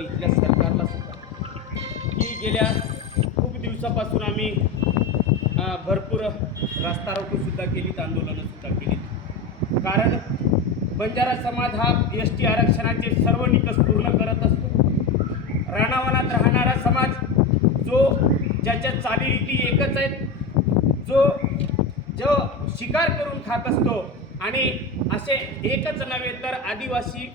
इथल्या सरकारला सुद्धा की गेल्या खूप दिवसापासून आम्ही भरपूर रास्ता रोकोसुद्धा केलीत, आंदोलनंसुद्धा केलीत. कारण बंजारा समाज हा ST आरक्षणाचे सर्व निकष पूर्ण करत असतो. रानावनात राहणारा समाज जो ज्याच्या चालीरीती एकच आहेत, जो शिकार करून खात असतो आणि असे एकच नव्हे तर आदिवासी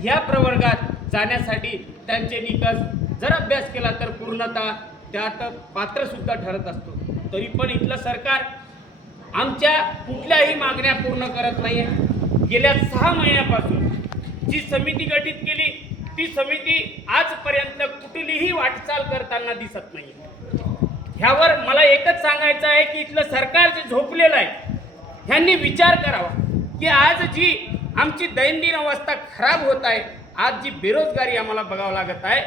ह्या प्रवर्गात जाण्यासाठी त्यांचे निकष जर अभ्यास केला तर पूर्णतः त्यात पात्रसुद्धा ठरत असतो. तरी पण इथलं सरकार आमच्या कुठल्याही मागण्या पूर्ण करत नाही आहे. गेल्या 6 महिन्यापासून जी समिती गठीत केली ती समिती आजपर्यंत कुठलीही वाटचाल करताना दिसत नाही. ह्यावर मला एकच सांगायचं आहे की इथलं सरकार जे झोपलेलं आहे ह्यांनी विचार करावा की आज जी आमची दैनंदिन अवस्था खराब होत आहे, आज जी बेरोजगारी आम्हाला बघावं लागत आहे,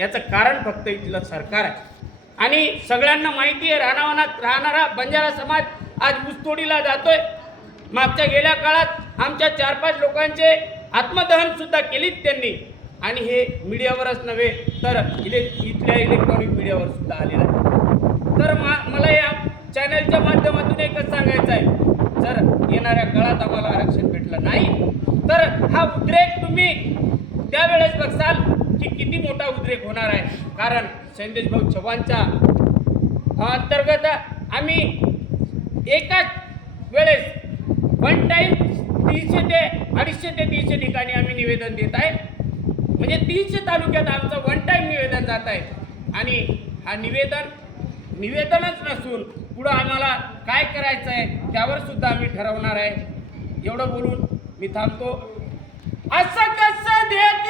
याचं कारण फक्त इथलं सरकार आहे. आणि सगळ्यांना माहिती आहे रानावनात राहणारा बंजारा समाज आज ऊसतोडीला जातोय. मागच्या गेल्या काळात आमच्या 4-5 लोकांचे आत्मदहनसुद्धा केलीत त्यांनी. आणि हे मीडियावरच नव्हे तर इथल्या इलेक्ट्रॉनिक मीडियावर सुद्धा आलेलं आहे. तर मला या चॅनलच्या माध्यमातून एकच सांगायचं आहे, जर येणाऱ्या काळात आम्हाला आरक्षण भेटलं नाही तर हा उद्रेक तुम्ही त्यावेळेस बघसाल की किती मोठा उद्रेक होणार आहे. कारण शैलेश भाऊ चव्हाणच्या अंतर्गत आम्ही एकाच वेळेस वन टाईम 300 ते 250 ते 300 ठिकाणी आम्ही निवेदन देत आहे. म्हणजे 300 तालुक्यात आमचं वन टाईम निवेदन जात आहे. आणि हा निवेदनच नसून पुढं आम्हाला काय करायचं आहे त्यावर सुद्धा आम्ही ठरवणार आहे. एवढं बोलून मी थांबतो. असं कसं देत